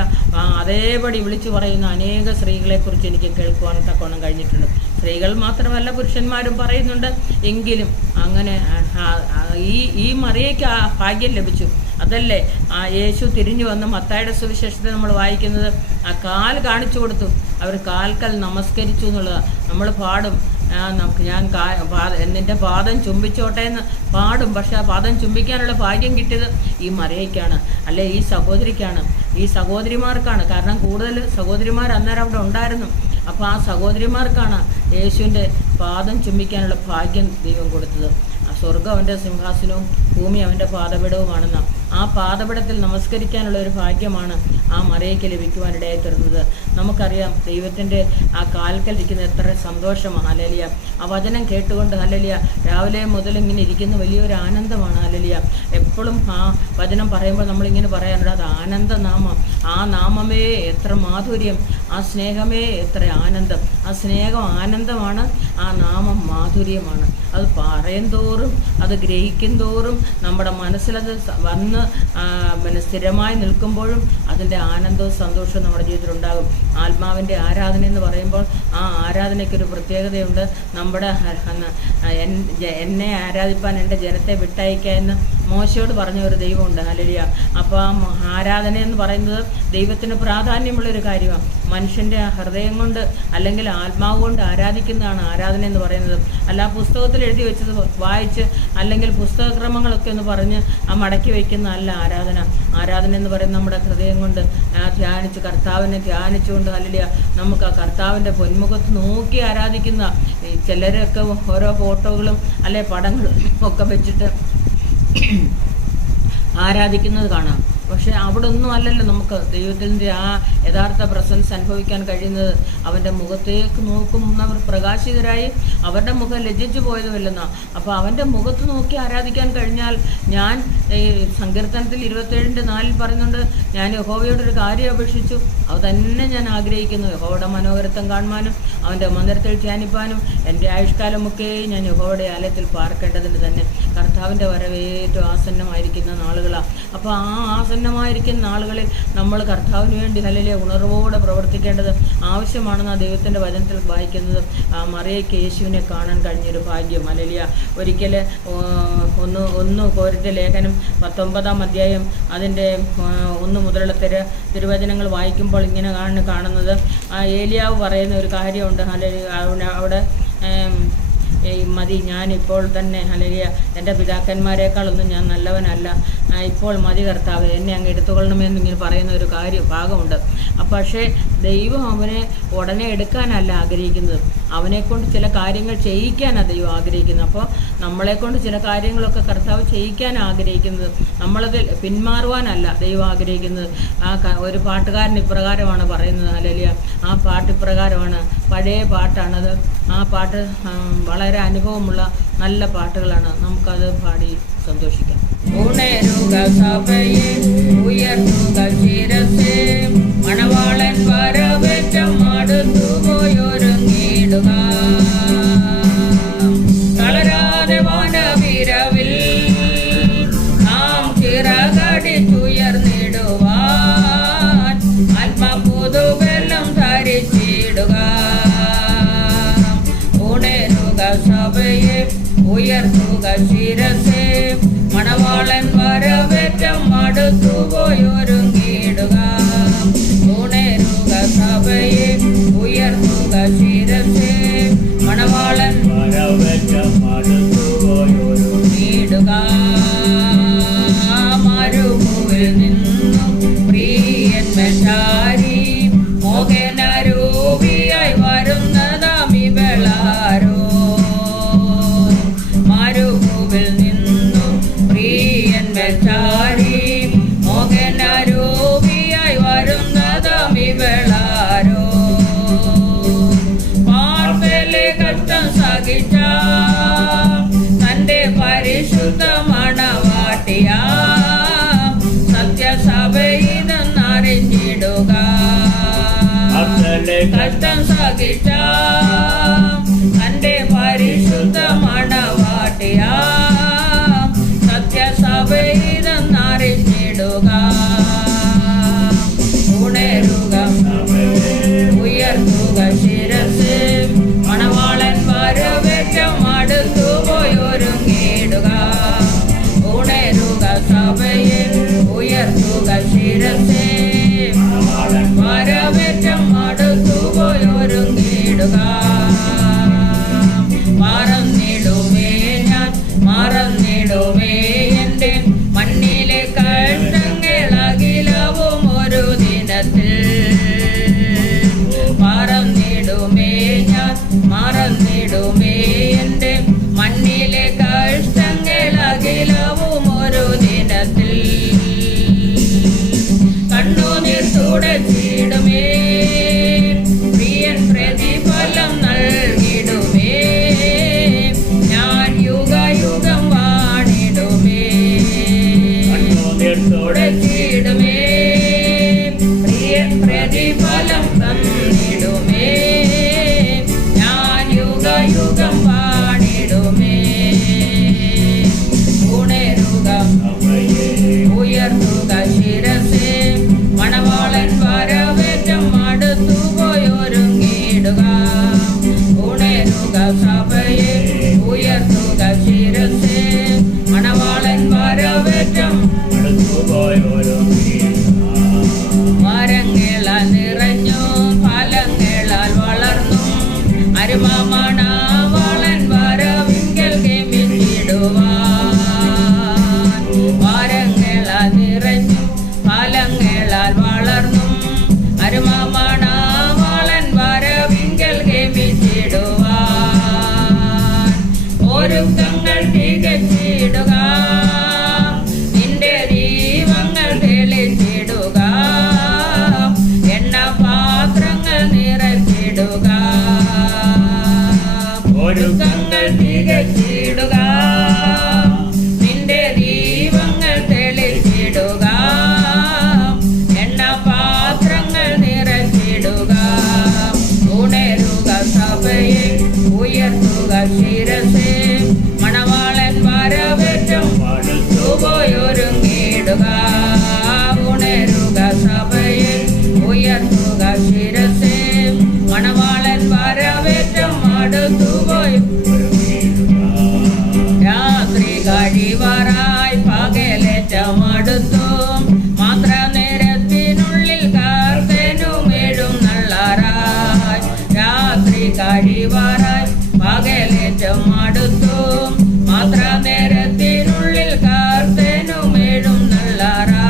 അതേപടി വിളിച്ചു പറയുന്ന അനേക സ്ത്രീകളെക്കുറിച്ച് എനിക്ക് കേൾക്കുവാൻ തക്കവണ്ണം കഴിഞ്ഞിട്ടുണ്ട്. സ്ത്രീകൾ മാത്രമല്ല, പുരുഷന്മാരും പറയുന്നുണ്ട്. എങ്കിലും അങ്ങനെ ഈ മറിയയ്ക്ക് ആ ഭാഗ്യം ലഭിച്ചു. അതല്ലേ ആ യേശു തിരിഞ്ഞു വന്ന് മത്തായിയുടെ സുവിശേഷത്തെ നമ്മൾ വായിക്കുന്നത്, ആ കാൽ കാണിച്ചു കൊടുത്തു, അവർ കാൽക്കൽ നമസ്കരിച്ചു എന്നുള്ളതാണ്. നമ്മൾ പാടും, ഞാൻ നിൻ്റെ പാദം ചുംബിച്ചോട്ടെ എന്ന് പാടും. പക്ഷെ ആ പാദം ചുംബിക്കാനുള്ള ഭാഗ്യം കിട്ടിയത് ഈ മറിയയ്ക്കാണ്, അല്ലെ ഈ സഹോദരിക്കാണ്, ഈ സഹോദരിമാർക്കാണ്. കാരണം കൂടുതൽ സഹോദരിമാർ അന്നേരം അവിടെ ഉണ്ടായിരുന്നു. അപ്പോൾ ആ സഹോദരിമാർക്കാണ് യേശുവിൻ്റെ പാദം ചുംബിക്കാനുള്ള ഭാഗ്യം ദൈവം കൊടുത്തത്. സ്വർഗ്ഗം അവൻ്റെ സിംഹാസനവും ഭൂമി അവൻ്റെ പാദപിടവുമാണെന്ന്. ആ പാദപിടത്തിൽ നമസ്കരിക്കാനുള്ള ഒരു ഭാഗ്യമാണ് ആ മറിയയ്ക്ക് ലഭിക്കുവാനിടയായി തീർന്നത്. നമുക്കറിയാം, ദൈവത്തിൻ്റെ ആ കാൽക്കൽ ഇരിക്കുന്ന എത്ര സന്തോഷമാണ്. ഹല്ലേലൂയ. ആ വചനം കേട്ടുകൊണ്ട് ഹല്ലേലൂയ രാവിലെ മുതൽ ഇങ്ങനെ ഇരിക്കുന്ന വലിയൊരു ആനന്ദമാണ്. ഹല്ലേലൂയ. എപ്പോഴും ആ വചനം പറയുമ്പോൾ നമ്മളിങ്ങനെ പറയാനുണ്ട്, അത് ആനന്ദനാമം. ആ നാമമേ എത്ര മാധുര്യം, ആ സ്നേഹമേ എത്ര ആനന്ദം. ആ സ്നേഹം ആനന്ദമാണ്, ആ നാമം മാധുര്യമാണ്. അത് പറയും തോറും, അത് ഗ്രഹിക്കും തോറും നമ്മുടെ മനസ്സിലത് വന്ന് പിന്നെ സ്ഥിരമായി നിൽക്കുമ്പോഴും അതിൻ്റെ ആനന്ദവും സന്തോഷവും നമ്മുടെ ജീവിതത്തിൽ ഉണ്ടാകും. ആത്മാവിൻ്റെ ആരാധന എന്ന് പറയുമ്പോൾ ആ ആരാധനയ്ക്കൊരു പ്രത്യേകതയുണ്ട്. നമ്മുടെ എന്നെ ആരാധിപ്പാൻ എൻ്റെ ജനത്തെ വിട്ടയക്കുക എന്ന് മോശയോട് പറഞ്ഞ ഒരു ദൈവമുണ്ട്. ഹല്ലേലൂയ. അപ്പോൾ ആ ആരാധന എന്ന് പറയുന്നത് ദൈവത്തിന് പ്രാധാന്യമുള്ളൊരു കാര്യമാണ്. മനുഷ്യൻ്റെ ഹൃദയം കൊണ്ട് അല്ലെങ്കിൽ ആത്മാവ് കൊണ്ട് ആരാധിക്കുന്നതാണ് ആരാധന എന്ന് പറയുന്നത്. അല്ല പുസ്തകത്തിൽ എഴുതി വെച്ചത് വായിച്ച് അല്ലെങ്കിൽ പുസ്തകക്രമങ്ങളൊക്കെ ഒന്ന് പറഞ്ഞ് ആ മടക്കി വയ്ക്കുന്ന അല്ല ആരാധന. ആരാധന എന്ന് പറയുന്നത് നമ്മുടെ ഹൃദയം കൊണ്ട് ധ്യാനിച്ച് കർത്താവിനെ ധ്യാനിച്ചുകൊണ്ട് ഹല്ലേലൂയ നമുക്ക് ആ കർത്താവിൻ്റെ പൊന്മുഖത്ത് നോക്കി ആരാധിക്കുന്ന ചിലരൊക്കെ ഓരോ ഫോട്ടോകളും അല്ലെ പടങ്ങളും ഒക്കെ വെച്ചിട്ട് ആരാധിക്കുന്നത് കാണാം. പക്ഷേ അവിടെ ഒന്നും അല്ലല്ലോ നമുക്ക് ദൈവത്തിൻ്റെ ആ യഥാർത്ഥ പ്രസൻസ് അനുഭവിക്കാൻ കഴിയുന്നത്. അവൻ്റെ മുഖത്തേക്ക് നോക്കുന്നവർ പ്രകാശിതരായി അവരുടെ മുഖം ലജ്ജിച്ചു പോയതുമില്ലെന്നാ. അപ്പോൾ അവൻ്റെ മുഖത്ത് നോക്കി ആരാധിക്കാൻ കഴിഞ്ഞാൽ ഞാൻ ഈ സങ്കീർത്തനത്തിൽ 27:4 പറയുന്നുണ്ട്, ഞാൻ യഹോവയോടൊരു കാര്യം അപേക്ഷിച്ചു, അത് തന്നെ ഞാൻ ആഗ്രഹിക്കുന്നു, യഹോവയുടെ മനോഹരത്വം കാണുവാനും അവൻ്റെ മന്ദിരത്തിൽ ധ്യാനിപ്പാനും എൻ്റെ ആയുഷ്കാലമൊക്കെ ഞാൻ യഹോവയുടെ ആലയത്തിൽ പാർക്കേണ്ടതിന് തന്നെ. കർത്താവിൻ്റെ വരവേറ്റവും ആസന്നമായിരിക്കുന്ന നാളുകളാണ്. അപ്പോൾ ആ ആസന്നമായിരിക്കുന്ന നാളുകളിൽ നമ്മൾ കർത്താവിന് വേണ്ടി ഹല്ലേലൂയ ഉണർവോടെ പ്രവർത്തിക്കേണ്ടത് ആവശ്യമാണെന്ന് ദൈവത്തിൻ്റെ വചനത്തിൽ വായിക്കുന്നത്. മറിയയ്ക്ക് യേശുവിനെ കാണാൻ കഴിഞ്ഞൊരു ഭാഗ്യം. ഹല്ലേലൂയ. ഒരിക്കൽ ഒന്ന് കോരിന്ത്യർ ലേഖനം 19-ാം അധ്യായം അതിൻ്റെ 1 മുതലുള്ള തിരുവചനങ്ങൾ വായിക്കുമ്പോൾ ഇങ്ങനെ കാണുന്നത് ഏലിയാവ് പറയുന്ന ഒരു കാര്യമുണ്ട്. ഹല്ലേലൂയ. അവിടെ മതി, ഞാനിപ്പോൾ തന്നെ ഹല്ലേലൂയ എൻ്റെ പിതാക്കന്മാരെക്കാളൊന്നും ഞാൻ നല്ലവനല്ല, ഇപ്പോൾ മതി കർത്താവ്, എന്നെ അങ്ങ് എടുത്തുകൊള്ളണമെന്ന് ഇങ്ങനെ പറയുന്ന ഒരു ഭാഗമുണ്ട്. പക്ഷേ ദൈവം അവനെ ഉടനെ എടുക്കാനല്ല ആഗ്രഹിക്കുന്നത്, അവനെക്കൊണ്ട് ചില കാര്യങ്ങൾ ചെയ്യിക്കാനാണ് ദൈവം ആഗ്രഹിക്കുന്നത്. അപ്പോൾ നമ്മളെക്കൊണ്ട് ചില കാര്യങ്ങളൊക്കെ കർത്താവ് ചെയ്യിക്കാൻ ആഗ്രഹിക്കുന്നത്, നമ്മളതിൽ പിന്മാറുവാനല്ല ദൈവം ആഗ്രഹിക്കുന്നത്. ഒരു പാട്ടുകാരൻ ഇപ്രകാരമാണ് പറയുന്നത്. ഹല്ലേലൂയ. ആ പാട്ട് ഇപ്രകാരമാണ്, പഴയ പാട്ടാണത്. ആ പാട്ട് വളരെ അനുഭവമുള്ള നല്ല പാട്ടുകളാണ്. നമുക്കത് പാടി സന്തോഷിക്കാം. ഉണരുക സഭയെ, ഉയർത്തുക ശിരസ്സേ, മണവാളൻ വരവേറ്റം അടുത്തു പോയൊരുങ്ങിടുക. തളരാതെ വനവിരവിൽ നാം ചിറകടിച്ചുയർന്നിടുവാൻ ആത്മപുതുബലം ധരിച്ചിടുക. ഉണരുക സഭയെ, ഉയർത്തുക ശിരസ്സേ, മണവാളൻ വരവേറ്റം അടുത്തു പോയൊരുങ്ങിടുക. ഉണരുക സഭയെ, ഉയർത്തുക ശിരസ്സേ, മണവാളൻ വരവേറ്റം അടുത്തു പോയൊരുങ്ങിടുക. മരുഭൂവിൽ നിന്നും പ്രിയൻ മെഷാരി മോഹനരൂപിയായി വരുന്നതാം ഇവളാരോ. മരുഭൂവിൽ നിന്നും പ്രിയൻ മെഷാരി മോഹനരൂപിയായി വരുന്നതാം ഇവളാരോ. പാർവലെ കഷ്ടം സഹിച്ച തന്റെ പരിശുദ്ധ മണവാട്ടിയ സത്യസഭയിതെന്നറിഞ്ഞിടുക. കഷ്ടം സഹിച്ച തന്റെ പരിശുദ്ധ മണവാട്ടിയ സത്യസഭയിതെന്നറിഞ്ഞിടുക. ഉണരുക, ഉയർത്തുക ശിരസ്സേ, മണവാളൻ വരവേറ്റം അടുത്തു പോയൊരുങ്ങിടുക. ഉണരുക സഭയെ, ഉയർത്തുക ശിരസ്സേ, മണവാളൻ വരവേറ്റം അടുത്തു പോയൊരുങ്ങിടുക. മറന്നിടുമേ ഞാൻ, മറന്നിടുമേ എൻ്റെ മണ്ണിലെ കഷ്ടങ്ങളകിലവും ഒരു ദിനത്തിൽ. മറന്നിടുമേ ഞാൻ, മറന്നിടുമേ എൻ്റെ മണ്ണിലെ കഷ്ടങ്ങളകിലവും ഒരു ദിനത്തിൽ. കണ്ണുനീർ തുടച്ചിടുമേ പ്രിയൻ പ്രതിഫലം വാരങ്ങളാൽ നിറഞ്ഞും ഫലങ്ങളാൽ വളർന്നും അരുമമണവാളൻ വരവിങ്കൽ ഗമിച്ചിടുവാൻ ഒരുക്കങ്ങൾ തികച്ചിടുക. നിന്റെ ദീപങ്ങൾ തെളിച്ചിടുക. എണ്ണ പാത്രങ്ങൾ നിറച്ചിടുക. ഒരുക്കങ്ങൾ തികച്ചിടുക. നിന്റെ ദീപങ്ങൾ തെളിച്ചിടുക. എണ്ണ പാത്രങ്ങൾ നിറച്ചിടുക. ഉണരുക സഭയെ, ഉയർത്തുക ശിരസേ. മണവാളൻ വരവേറ്റം പോയൊരുങ്ങിടുക. ഉണരുക സഭയെ, ഉയർത്തുക ശിരസേ. മണവാളൻ വരവേറ്റം അടുത്തുപോയി. രാത്രി കഴിവറായി പകലേറ്റം അടുത്തു. മാത്ര നേരത്തിനുള്ളിൽ കർത്തനുമേഴും നള്ളാറായി. രാത്രി കഴിവറായി പകലേറ്റം അടുത്തു. മാത്ര നേരത്തിനുള്ളിൽ കർത്തനുമേഴും നള്ളാറായി.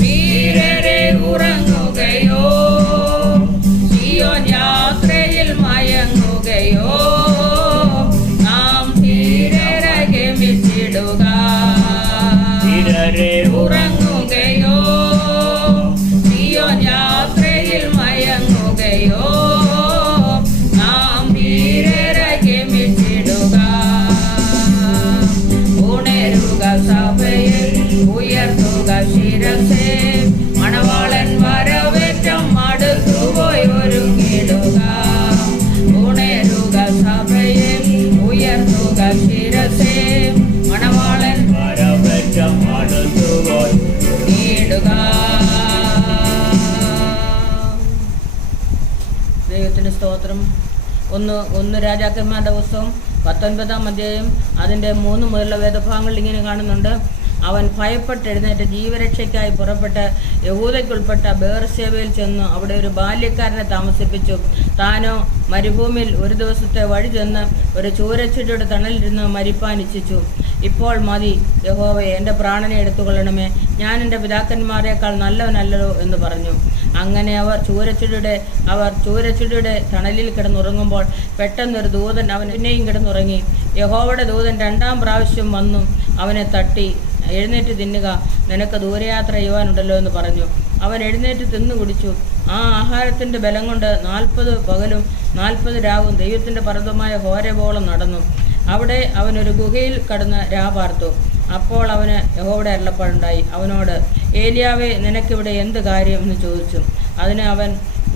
വീരരെ ഉറങ്ങുകയോ, സിയോൻ യാത്രയിൽ മയങ്ങുകയോ. നാം ധീരരെ ഗമിച്ചിടുക. ഉറങ്ങുകയോ, സിയോൻ യാത്രയിൽ മയങ്ങുകയോ. നാം ധീരരെ ഗമിച്ചിടുക. ഉണരുക സഭയെ, ഉയർത്തുക ശിരസേ. മണവാളൻ വരവേറ്റം അടുത്തുപോയി ഒരുങ്ങിടുക. ഉണരുക സഭയെ, ഉയർത്തുക ശിരസേ. മണവാളൻ വരവേറ്റം അടുത്തുപോയി ഒരുങ്ങിടുക. ദൈവത്തിന് സ്തോത്രം. ഒന്ന് രാജാക്കന്മാരുടെ പുസ്തകം 19-ാം അധ്യായം അതിൻ്റെ 3 മുതലുള്ള വേദഭാഗങ്ങൾ ഇങ്ങനെ കാണുന്നുണ്ട്. അവൻ ഭയപ്പെട്ട് എഴുന്നേറ്റ് ജീവരക്ഷയ്ക്കായി പുറപ്പെട്ട് യഹൂദയ്ക്കുൾപ്പെട്ട ബേർശേബയിൽ ചെന്നു അവിടെ ഒരു ബാല്യക്കാരനെ താമസിപ്പിച്ചു. താനോ മരുഭൂമിയിൽ ഒരു ദിവസത്തെ വഴി ചെന്ന് ഒരു ചൂരച്ചെടിയുടെ തണലിരുന്ന് മരിപ്പാൻ ഇച്ഛിച്ചു. ഇപ്പോൾ മതി യഹോവയെ, എൻ്റെ പ്രാണനെ എടുത്തുകൊള്ളണമേ, ഞാൻ എൻ്റെ പിതാക്കന്മാരെക്കാൾ നല്ലവനല്ലല്ലോ എന്ന് പറഞ്ഞു. അങ്ങനെ അവർ ചൂരച്ചെടിയുടെ തണലിൽ കിടന്നുറങ്ങുമ്പോൾ പെട്ടെന്നൊരു ദൂതൻ അവൻ പിന്നെയും കിടന്നുറങ്ങി. യഹോവയുടെ ദൂതൻ 2-ാം പ്രാവശ്യം വന്നു അവനെ തട്ടി, എഴുന്നേറ്റ് തിന്നുക, നിനക്ക് ദൂരയാത്ര ചെയ്യുവാനുണ്ടല്ലോ എന്ന് പറഞ്ഞു. അവൻ എഴുന്നേറ്റ് തിന്നു കുടിച്ചു. ആ ആഹാരത്തിൻ്റെ ബലം കൊണ്ട് 40 പകലും 40 രാവും ദൈവത്തിൻ്റെ പർവ്വതമായ ഹോരേബോളം നടന്നു. അവിടെ അവനൊരു ഗുഹയിൽ കടന്ന് രാപാർത്തു. അപ്പോൾ അവന് യഹോവയുടെ അരുളപ്പാടുണ്ടായി. അവനോട്, ഏലിയാവേ, നിനക്കിവിടെ എന്ത് കാര്യം എന്ന് ചോദിച്ചു. അതിന് അവൻ,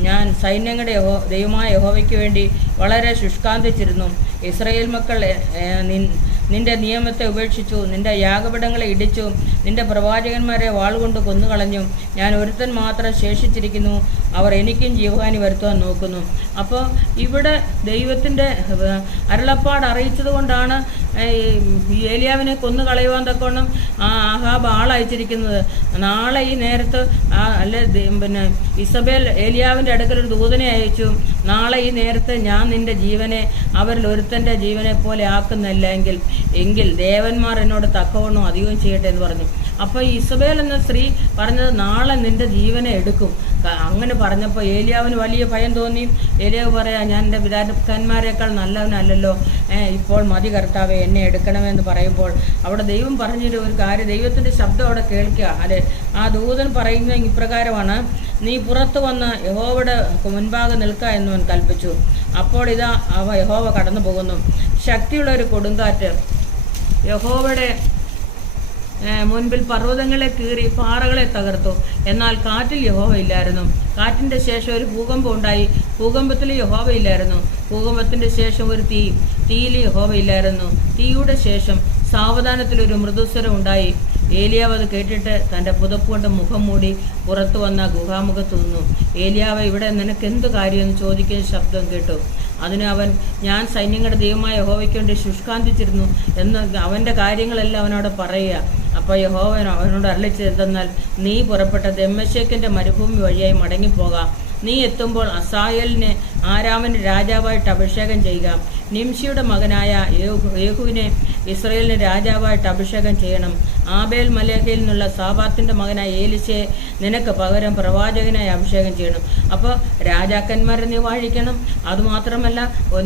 ഞാൻ സൈന്യങ്ങളുടെ ദൈവമായ യഹോവയ്ക്ക് വേണ്ടി വളരെ ശുഷ്കാന്തിച്ചിരുന്നു. ഇസ്രായേൽ മക്കൾ നിന്റെ നിയമത്തെ ഉപേക്ഷിച്ചു, നിന്റെ യാഗപീഠങ്ങളെ ഇടിച്ചു, നിന്റെ പ്രവാചകന്മാരെ വാളുകൊണ്ട് കൊന്നുകളഞ്ഞു. ഞാൻ ഒരുത്തൻ മാത്രം ശേഷിച്ചിരിക്കുന്നു, അവർ എനിക്കും ജീവഹാനി വരുത്തുവാൻ നോക്കുന്നു. അപ്പോൾ ഇവിടെ ദൈവത്തിൻ്റെ അരുളപ്പാട് അറിയിച്ചത് കൊണ്ടാണ് ഏലിയാവിനെ കൊന്നുകളയുവാൻ തക്കോണം ആഹാബ് ആളയച്ചിരിക്കുന്നത്. നാളെ ഈ നേരത്ത് ഇസബേൽ ഏലിയാവിൻ്റെ അടുക്കലൊരു ദൂതനെ അയച്ചു. നാളെ ഈ നേരത്ത് ഞാൻ നിന്റെ ജീവനെ അവരിൽ ഒരുത്തൻ്റെ ജീവനെ പോലെ ആക്കുന്നില്ല എങ്കിൽ ദേവന്മാർ എന്നോട് തക്കവണ്ണം അധികം ചെയ്യട്ടെ എന്ന് പറഞ്ഞു. അപ്പോൾ ഇസബേൽ എന്ന സ്ത്രീ പറഞ്ഞത് നാളെ നിന്റെ ജീവനെ എടുക്കും. അങ്ങനെ പറഞ്ഞപ്പോൾ ഏലിയാവിന് വലിയ ഭയം തോന്നി. ഏലിയാവ് പറയാ, ഞാൻ എൻ്റെ പിതാക്കന്മാരെക്കാൾ നല്ലവനല്ലല്ലോ, ഇപ്പോൾ മതി കർത്താവേ, എന്നെ എടുക്കണമെന്ന് പറയുമ്പോൾ അവിടെ ദൈവം പറഞ്ഞൊരു കാര്യം, ദൈവത്തിൻ്റെ ശബ്ദം അവിടെ കേൾക്കുക. അല്ലെ, ആ ദൂതൻ പറയുന്നത് ഇപ്രകാരമാണ്, നീ പുറത്തു വന്ന് യഹോവയുടെ മുൻപാകെ നിൽക്കുക എന്നവൻ കൽപ്പിച്ചു. അപ്പോൾ ഇതാ യഹോവ കടന്നു പോകുന്നു. ശക്തിയുള്ള ഒരു കൊടുങ്കാറ്റ് യഹോവയുടെ മുൻപിൽ പർവ്വതങ്ങളെ കീറി പാറകളെ തകർത്തു. എന്നാൽ കാറ്റിൽ യഹോവ ഇല്ലായിരുന്നു. കാറ്റിൻ്റെ ശേഷം ഒരു ഭൂകമ്പം ഉണ്ടായി. ഭൂകമ്പത്തിൽ യഹോവ ഇല്ലായിരുന്നു. ഭൂകമ്പത്തിൻ്റെ ശേഷം ഒരു തീയിൽ യഹോവ ഇല്ലായിരുന്നു. തീയുടെ ശേഷം സാവധാനത്തിലൊരു മൃദുസ്വരം ഉണ്ടായി. ഏലിയാവ് അത് കേട്ടിട്ട് തൻ്റെ പുതപ്പ് കൊണ്ട് മുഖം മൂടി പുറത്തു വന്ന ഗുഹാമുഖത്ത് നിന്നു. ഏലിയാവ്, ഇവിടെ നിനക്ക് എന്ത് കാര്യമെന്ന് ചോദിക്കുന്ന ശബ്ദം കേട്ടു. അതിന് അവൻ, ഞാൻ സൈന്യങ്ങളുടെ ദൈവമായ യഹോവയ്ക്ക് വേണ്ടി ശുഷ്കാന്തിച്ചിരുന്നു എന്ന് അവൻ്റെ കാര്യങ്ങളെല്ലാം അവനോട് പറയുക. അപ്പോൾ യഹോവൻ അവനോട് അരുളിച്ചത് എന്തെന്നാൽ, നീ പുറപ്പെട്ട ദമ്മേശെക്കിൻ്റെ മരുഭൂമി വഴിയായി മടങ്ങിപ്പോകാം. നീ എത്തുമ്പോൾ അസായേലിനെ ആരാമിന് രാജാവായിട്ട് അഭിഷേകം ചെയ്യുക. നിംഷിയുടെ മകനായ യേഹുവിനെ ഇസ്രായേലിന് രാജാവായിട്ട് അഭിഷേകം ചെയ്യണം. ആബേൽ മലേഖയിൽ നിന്നുള്ള സാബാത്തിന്റെ മകനായ ഏലിശയെ നിനക്ക് പകരം പ്രവാചകനായി അഭിഷേകം ചെയ്യണം. അപ്പോൾ രാജാക്കന്മാരെ നീ വാഴിക്കണം. അതുമാത്രമല്ല,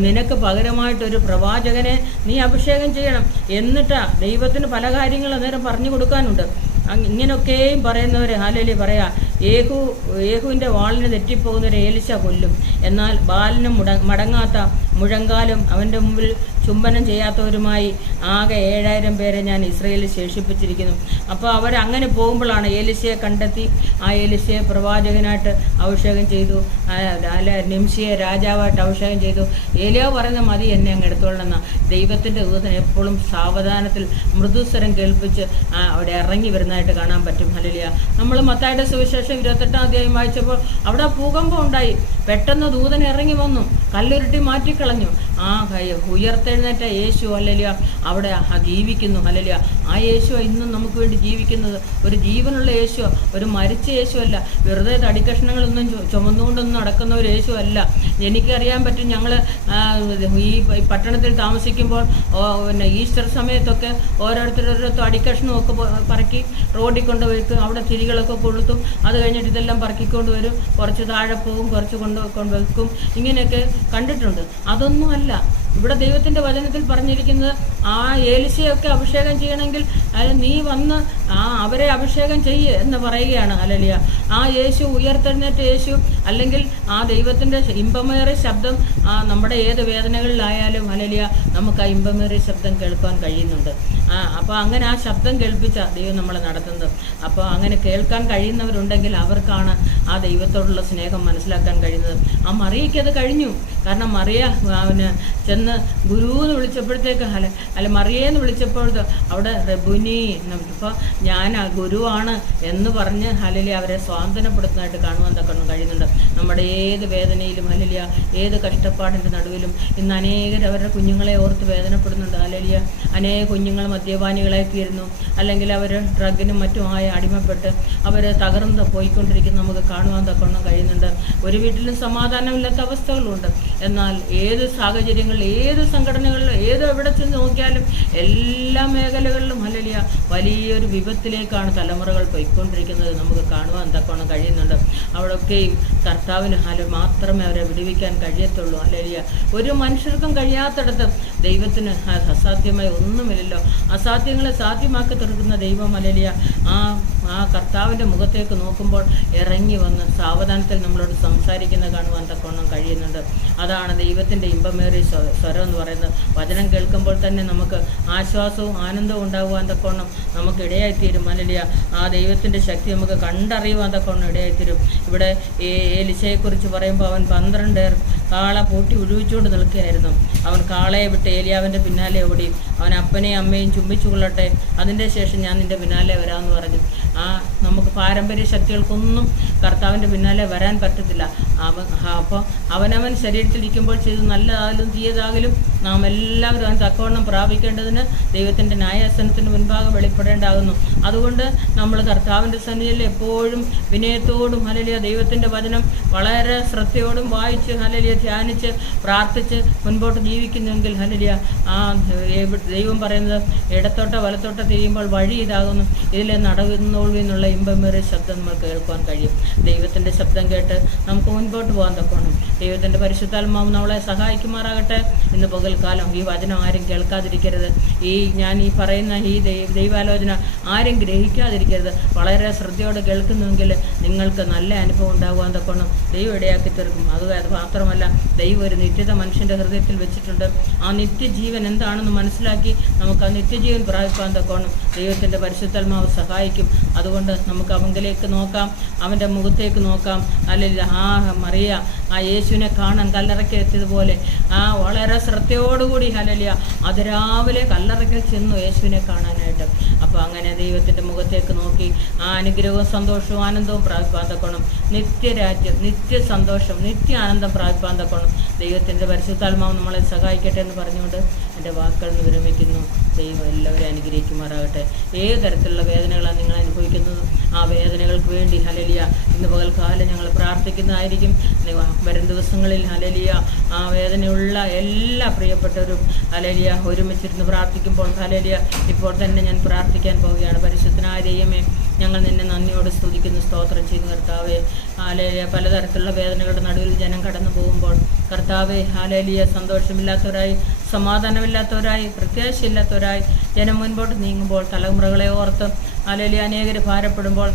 നിനക്ക് പകരമായിട്ടൊരു പ്രവാചകനെ നീ അഭിഷേകം ചെയ്യണം. എന്നിട്ടാ ദൈവത്തിന് പല കാര്യങ്ങളും നേരം പറഞ്ഞു കൊടുക്കാനുണ്ട്. ഇങ്ങനെയൊക്കെയും പറയുന്നവർ ഹല്ലേലൂയ പറയാ. യേഹുവിൻ്റെ വാളിന് തെറ്റിപ്പോകുന്നവരെ ഏലിശ കൊല്ലും. എന്നാൽ ബാലിന് മടങ്ങാത്ത മുഴങ്കാലും അവൻ്റെ മുമ്പിൽ ചുംബനം ചെയ്യാത്തവരുമായി ആകെ 7000 പേരെ ഞാൻ ഇസ്രായേലിൽ ശേഷിപ്പിച്ചിരിക്കുന്നു. അപ്പോൾ അവരങ്ങനെ പോകുമ്പോഴാണ് ഏലിശയെ കണ്ടെത്തി ആ ഏലിശയെ പ്രവാചകനായിട്ട് അഭിഷേകം ചെയ്തു. നിംഷിയെ രാജാവായിട്ട് അഭിഷേകം ചെയ്തു. ഏലിയാവ് പറയുന്ന മതി എന്നെ അങ്ങ് എടുത്തോളണമെന്ന ദൈവത്തിൻ്റെ ദൂതൻ എപ്പോഴും സാവധാനത്തിൽ മൃദുസ്വരം കേൾപ്പിച്ച് അവിടെ ഇറങ്ങി വരുന്നതായിട്ട് കാണാൻ പറ്റും. ഹല്ലേലൂയ. നമ്മൾ മത്തായിയുടെ സുവിശേഷം 28-ാം അധ്യായം വായിച്ചപ്പോൾ അവിടെ ഭൂകമ്പം ഉണ്ടായി. പെട്ടെന്ന് ദൂതൻ ഇറങ്ങി വന്നു, കല്ലുരുട്ടി മാറ്റിക്കളഞ്ഞു. ആ ഉയർത്തെഴുന്നേറ്റ യേശു ഹല്ലേലൂയ അവിടെ ജീവിക്കുന്നു. ഹല്ലേലൂയ. ആ യേശു ഇന്നും നമുക്ക് വേണ്ടി ജീവിക്കുന്നത്. ഒരു ജീവനുള്ള യേശു, ഒരു മരിച്ച യേശു അല്ല. വെറുതെ തടിക്കഷ്ണങ്ങളൊന്നും ചുമന്നുകൊണ്ടൊന്നും നടക്കുന്ന ഒരു യേശു അല്ല. എനിക്കറിയാൻ പറ്റും, ഞങ്ങൾ ഈ പട്ടണത്തിൽ താമസിക്കുമ്പോൾ പിന്നെ ഈസ്റ്റർ സമയത്തൊക്കെ ഓരോരുത്തരോരോ തടിക്കഷ്ണമൊക്കെ പറക്കി റോഡിൽ കൊണ്ട് വെക്കും. അവിടെ തിരികളൊക്കെ കൊളുത്തും. അത് കഴിഞ്ഞിട്ട് ഇതെല്ലാം പറക്കിക്കൊണ്ട് വരും. കുറച്ച് താഴെ പോകും, കുറച്ച് കൊണ്ട് വെക്കും. ഇങ്ങനെയൊക്കെ കണ്ടിട്ടുണ്ട്. അതൊന്നും അല്ല ഇവിടെ ദൈവത്തിൻ്റെ വചനത്തിൽ പറഞ്ഞിരിക്കുന്നത്. ആ ഏലിശയൊക്കെ അഭിഷേകം ചെയ്യണമെങ്കിൽ നീ വന്ന് അവരെ അഭിഷേകം ചെയ്യ് എന്ന് പറയുകയാണ്. ഹല്ലേലൂയ. ആ യേശു, ഉയർത്തെഴുന്നേറ്റ യേശു, അല്ലെങ്കിൽ ആ ദൈവത്തിൻ്റെ ഇമ്പമേറിയ ശബ്ദം നമ്മുടെ ഏത് വേദനകളിലായാലും ഹല്ലേലൂയ നമുക്ക് ആ ഇമ്പമേറിയ ശബ്ദം കേൾക്കാൻ കഴിയുന്നുണ്ട്. അപ്പോൾ അങ്ങനെ ആ ശബ്ദം കേൾപ്പിച്ച ദൈവം നമ്മളെ നടത്തുന്നത്. അപ്പോൾ അങ്ങനെ കേൾക്കാൻ കഴിയുന്നവരുണ്ടെങ്കിൽ അവർക്കാണ് ആ ദൈവത്തോടുള്ള സ്നേഹം മനസ്സിലാക്കാൻ കഴിയുന്നത്. ആ മറിയയ്ക്കത് കഴിഞ്ഞു. കാരണം മറിയ ചെന്ന് ഗുരു എന്ന് വിളിച്ചപ്പോഴത്തേക്ക് മറിയേന്ന് വിളിച്ചപ്പോൾ അവിടെ റെബുനി, ഇപ്പോൾ ഞാൻ ഗുരുവാണ് എന്ന് പറഞ്ഞ് ഹല്ലേലൂയ അവരെ സ്വാതന്ത്ര്യപ്പെടുത്തുന്നതായിട്ട് കാണുവാൻ തക്കണം കഴിയുന്നുണ്ട്. നമ്മുടെ ഏത് വേദനയിലും ഹല്ലേലൂയ, ഏത് കഷ്ടപ്പാടിൻ്റെ നടുവിലും ഇന്ന് അനേകർ അവരുടെ കുഞ്ഞുങ്ങളെ ഓർത്ത് വേദനപ്പെടുന്നുണ്ട്. ഹല്ലേലൂയ. അനേക കുഞ്ഞുങ്ങൾ മദ്യപാനികളായി തീരുന്നു, അല്ലെങ്കിൽ അവർ ഡ്രഗിനും മറ്റുമായി അടിമപ്പെട്ട് അവർ തകർന്ന് പോയിക്കൊണ്ടിരിക്കുന്ന നമുക്ക് കാണുവാൻ തക്കണം കഴിയുന്നുണ്ട്. ഒരു വീട്ടിലും സമാധാനമില്ലാത്ത അവസ്ഥകളുണ്ട്. എന്നാൽ ഏത് സാഹചര്യങ്ങളിൽ, ഏത് സംഘടനകളിലും, എവിടെ ചെന്ന് നോക്കിയാലും എല്ലാ മേഖലകളിലും ഹല്ലേലൂയ വലിയൊരു വിപത്തിലേക്കാണ് തലമുറകൾ പോയിക്കൊണ്ടിരിക്കുന്നത് നമുക്ക് കാണുവാൻ തക്കണം കഴിയുന്നുണ്ട്. അവിടെയൊക്കെയും കർത്താവിന് മാത്രമേ അവരെ വിടുവിക്കാൻ കഴിയത്തുള്ളൂ. ഹല്ലേലൂയ. ഒരു മനുഷ്യർക്കും കഴിയാത്തിടത്ത് ദൈവത്തിന് അസാധ്യമായി ഒന്നുമില്ലല്ലോ. അസാധ്യങ്ങളെ സാധ്യമാക്കി തീർക്കുന്ന ദൈവം ഹല്ലേലൂയ ആ കർത്താവിൻ്റെ മുഖത്തേക്ക് നോക്കുമ്പോൾ ഇറങ്ങി വന്ന് സാവധാനത്തിൽ നമ്മളോട് സംസാരിക്കുന്നത് കാണുവാൻ തക്കവണ്ണം കഴിയുന്നുണ്ട്. അതാണ് ദൈവത്തിൻ്റെ ഇമ്പമേറിയ സ്വരം എന്ന് പറയുന്നത്. വചനം കേൾക്കുമ്പോൾ തന്നെ നമുക്ക് ആശ്വാസവും ആനന്ദവും ഉണ്ടാകുവാൻ തക്കവണ്ണം നമുക്ക് ഇടയായിത്തീരും. ഹല്ലേലൂയ. ആ ദൈവത്തിൻ്റെ ശക്തി നമുക്ക് കണ്ടറിയുവാൻ തക്കവണ്ണം ഇടയായിത്തീരും. ഇവിടെ ഏലിശയെക്കുറിച്ച് പറയുമ്പോൾ അവൻ 12 കാള പൂട്ടി ഒഴിവിച്ചുകൊണ്ട് നിൽക്കുകയായിരുന്നു. അവൻ കാളയെ വിട്ട് ഏലിയാവിൻ്റെ പിന്നാലെ ഓടി. അവൻ അപ്പനെയും അമ്മയും ചുംബിച്ചു കൊള്ളട്ടെ, അതിൻ്റെ ശേഷം ഞാൻ നിൻ്റെ പിന്നാലെ വരാമെന്ന് പറഞ്ഞു. നമുക്ക് പാരമ്പര്യ ശക്തികൾക്കൊന്നും കർത്താവിൻ്റെ പിന്നാലെ വരാൻ പറ്റത്തില്ല. അപ്പോൾ അവനവൻ ശരീരത്തിലിരിക്കുമ്പോൾ ചെയ്ത് നല്ലതാകലും തീയതാകലും നാം എല്ലാവരും അവൻ തക്കവണ്ണം പ്രാപിക്കേണ്ടതിന് ദൈവത്തിൻ്റെ ന്യായാസനത്തിന് മുൻപാകെ വെളിപ്പെടേണ്ടാകുന്നു. അതുകൊണ്ട് നമ്മൾ കർത്താവിൻ്റെ സന്നിധിയിൽ എപ്പോഴും വിനയത്തോടും ഹല്ലേലൂയ ദൈവത്തിൻ്റെ വചനം വളരെ ശ്രദ്ധയോടും വായിച്ച് ഹല്ലേലൂയ ധ്യാനിച്ച് പ്രാർത്ഥിച്ച് മുൻപോട്ട് ജീവിക്കുന്നുവെങ്കിൽ ഹല്ലേലൂയ ദൈവം പറയുന്നത് ഇടത്തോട്ടോ വലത്തോട്ടോ തിരിയുമ്പോൾ വഴി ഇതാകുന്നു, ഇതിലെ നടന്നോളൂന്നുള്ള ഇമ്പമേറിയ ശബ്ദം നമുക്ക് കേൾക്കാൻ കഴിയും. ദൈവത്തിൻ്റെ ശബ്ദം കേട്ട് നമുക്ക് മുൻപോട്ട് പോകാൻ തക്കണം. ദൈവത്തിൻ്റെ പരിശുദ്ധാത്മാവ് നമ്മളെ സഹായിക്കുമാറാകട്ടെ. ഇന്ന് പകൽക്കാലം ഈ വചനം ആരും കേൾക്കാതിരിക്കരുത്. ഞാൻ ഈ പറയുന്ന ഈ ദൈവാലോചന ആരും ഗ്രഹിക്കാതിരിക്കരുത്. വളരെ ശ്രദ്ധയോടെ കേൾക്കുന്നുവെങ്കിൽ നിങ്ങൾക്ക് നല്ല അനുഭവം ഉണ്ടാകുവാൻ തക്കണം ദൈവം ഇടയാക്കി തീർക്കും. അത് മാത്രമല്ല, ദൈവം ഒരു നിത്യത മനുഷ്യൻ്റെ ഹൃദയത്തിൽ വെച്ചിട്ടുണ്ട്. ആ നിത്യജീവൻ എന്താണെന്ന് മനസ്സിലാക്കി നമുക്ക് ആ നിത്യജീവൻ പ്രാപിക്കാൻ തക്കണം ദൈവത്തിൻ്റെ പരിശുദ്ധാത്മാവ് സഹായിക്കും. അതുകൊണ്ട് നമുക്ക് അവങ്കിലേക്ക് നോക്കാം, അവൻ്റെ മുഖത്തേക്ക് നോക്കാം. അല്ലെങ്കിൽ മറിയ ആ യേശുവിനെ കാണാൻ കല്ലറയ്ക്കൽ എത്തിയതുപോലെ വളരെ ശ്രദ്ധയോടുകൂടി ഹല്ലേലൂയ അതിരാവിലെ കല്ലറയ്ക്കൽ ചെന്നു യേശുവിനെ കാണാനായിട്ട്. അപ്പോൾ അങ്ങനെ ദൈവത്തിൻ്റെ മുഖത്തേക്ക് നോക്കി ആ അനുഗ്രഹവും സന്തോഷവും ആനന്ദവും പ്രാപിപ്പാൻ തക്കണം. നിത്യരാജ്യം, നിത്യ സന്തോഷം, നിത്യ ആനന്ദം പ്രാപിപ്പാൻ തക്കണം. ദൈവത്തിൻ്റെ പരിശുദ്ധാത്മാവ് നമ്മളെ സഹായിക്കട്ടെ എന്ന് പറഞ്ഞുകൊണ്ട് എൻ്റെ വാക്കുകൾ നിന്ന് വിരമിക്കുന്നു. ദൈവം എല്ലാവരെയും അനുഗ്രഹിക്കുമാറാകട്ടെ. ഏത് തരത്തിലുള്ള വേദനകളാണ് നിങ്ങൾ അനുഭവിക്കുന്നത്, ആ വേദനകൾക്ക് വേണ്ടി ഹല്ലേലൂയ ഇന്ന് പകൽക്കാലം ഞങ്ങൾ പ്രാർത്ഥിക്കുന്നതായിരിക്കും. വരും ദിവസങ്ങളിൽ ഹല്ലേലൂയ ആ വേദനയുള്ള എല്ലാ പ്രിയപ്പെട്ടവരും ഹല്ലേലൂയ ഒരുമിച്ചിരുന്ന് പ്രാർത്ഥിക്കുമ്പോൾ ഹല്ലേലൂയ ഇപ്പോൾ തന്നെ ഞാൻ പ്രാർത്ഥിക്കാൻ പോവുകയാണ്. പരിശുദ്ധനായ ദൈവമേ, ഞങ്ങൾ നിന്നെ നന്ദിയോടെ സ്തുതിക്കുന്നു, സ്തോത്രം ചെയ്യുന്നു കർത്താവേ. ഹല്ലേലൂയ പലതരത്തിലുള്ള വേദനകളുടെ നടുവിൽ ജനം കടന്നു പോകുമ്പോൾ കർത്താവേ ഹല്ലേലൂയ സന്തോഷമില്ലാത്തവരായി, സമാധാനമില്ലാത്തവരായി, പ്രത്യാശയില്ലാത്തവരായി ജനം മുൻപോട്ട് നീങ്ങുമ്പോൾ, തലമുറകളെ ഓർത്ത് ഹല്ലേലൂയ അനേകർ ഭാരപ്പെടുമ്പോൾ,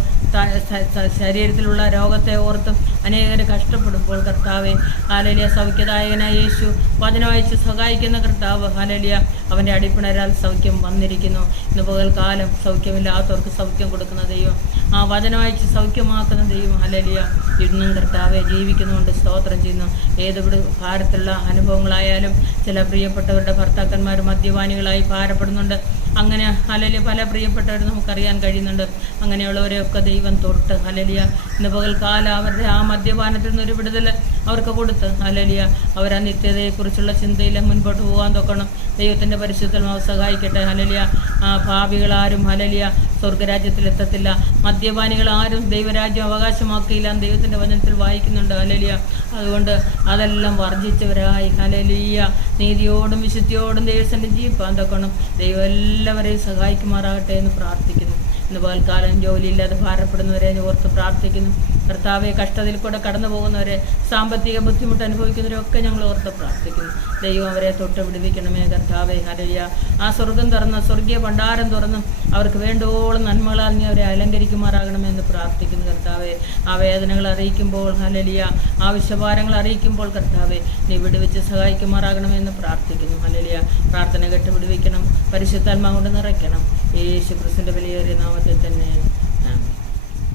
ശരീരത്തിലുള്ള രോഗത്തെ ഓർത്തും അനേകർ കഷ്ടപ്പെടുമ്പോൾ കർത്താവെ ഹല്ലേലൂയ സൗഖ്യദായകനായ യേശു വചനം അയച്ച് സഹായിക്കുന്ന കർത്താവ് ഹല്ലേലൂയ അവൻ്റെ അടിപ്പിണരാൽ സൗഖ്യം വന്നിരിക്കുന്നു. ഇന്ന് പകൽക്കാലം സൗഖ്യമില്ലാത്തവർക്ക് സൗഖ്യം കൊടുക്കുന്ന ദൈവം, ആ വചനം അയച്ച് സൗഖ്യമാക്കുന്ന ദൈവം ഹല്ലേലൂയ ഇന്നും കർത്താവെ ജീവിക്കുന്നുണ്ട്, സ്തോത്രം ചെയ്യുന്നു. ഏതൊരു ഭാരത്തിലുള്ള അനുഭവങ്ങളായാലും ചില പ്രിയപ്പെട്ടവരുടെ ഭർത്താക്കന്മാർ മദ്യപാനികളായി ഭാരപ്പെടുന്നുണ്ട്. അങ്ങനെ ഹല്ലേലൂയ പല പ്രിയപ്പെട്ടവർ നമുക്കറിയാൻ കഴിയുന്നുണ്ട്. അങ്ങനെയുള്ളവരെയൊക്കെ ദൈവം തൊട്ട് ഹല്ലേലൂയ ഇന്ന് പകൽക്കാലം അവരുടെ ആ മദ്യപാനത്തിൽ നിന്നൊരു വിടുതൽ അവർക്ക് കൊടുത്ത് ഹല്ലേലൂയ അവർ ആ നിത്യതയെക്കുറിച്ചുള്ള ചിന്തയിൽ മുൻപോട്ട് പോകാൻ തൊക്കണം. ദൈവത്തിൻ്റെ പരിശുദ്ധാത്മാവ് സഹായിക്കട്ടെ. ഹല്ലേലൂയ ആ പാപികളാരും ഹല്ലേലൂയ സ്വർഗരാജ്യത്തിലെത്തത്തില്ല, മദ്യപാനികളാരും ദൈവരാജ്യം അവകാശമാക്കിയില്ല എന്ന് ദൈവത്തിൻ്റെ വചനത്തിൽ വായിക്കുന്നുണ്ട്. ഹല്ലേലൂയ അതുകൊണ്ട് അതെല്ലാം വർജിച്ചവരായി ഹല്ലേലൂയ നീതിയോടും വിശുദ്ധിയോടും ദൈവത്തിൻ്റെ ജീവിപ്പാൻ തൊക്കണം. ദൈവം എല്ലാവരെയും സഹായിക്കുമാറാകട്ടെ എന്ന് പ്രാർത്ഥിക്കുന്നു. ഇന്ന് പകൽക്കാലം ജോലിയില്ലാതെ ഭാരപ്പെടുന്നവരെ ഓർത്ത് പ്രാർത്ഥിക്കുന്നു. കർത്താവെ കഷ്ടതയിൽ കൂടെ കടന്നു പോകുന്നവരെ, സാമ്പത്തിക ബുദ്ധിമുട്ട് അനുഭവിക്കുന്നവരൊക്കെ ഞങ്ങൾ ഓർത്ത് പ്രാർത്ഥിക്കുന്നു. ദൈവം അവരെ തൊട്ട് വിടുവിക്കണമേ കർത്താവെ. ഹല്ലേലൂയ ആ സ്വർഗം തുറന്ന്, സ്വർഗീയ ഭണ്ഡാരം തുറന്നും അവർക്ക് വേണ്ടോളം നന്മകളാൽ നീ അവരെ അലങ്കരിക്കുമാറാകണമെന്ന് പ്രാർത്ഥിക്കുന്നു കർത്താവെ. ആ വേദനകൾ അറിയിക്കുമ്പോൾ ഹല്ലേലൂയ ആവശ്യഭാരങ്ങൾ അറിയിക്കുമ്പോൾ കർത്താവെ നീ വിടുവിച്ച് സഹായിക്കുമാറാകണമെന്ന് പ്രാർത്ഥിക്കുന്നു. ഹല്ലേലൂയ പ്രാർത്ഥന കേട്ട് വിടുവിക്കണം, പരിശുദ്ധാത്മാവ് കൊണ്ട് നിറയ്ക്കണം. യേശു ക്രിസ്തുവിൻ്റെ വിലയേറിയ നാമത്തിൽ തന്നെ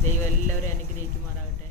ദൈവം എല്ലാവരെയും അനുഗ്രഹിക്കുമാറാകട്ടെ.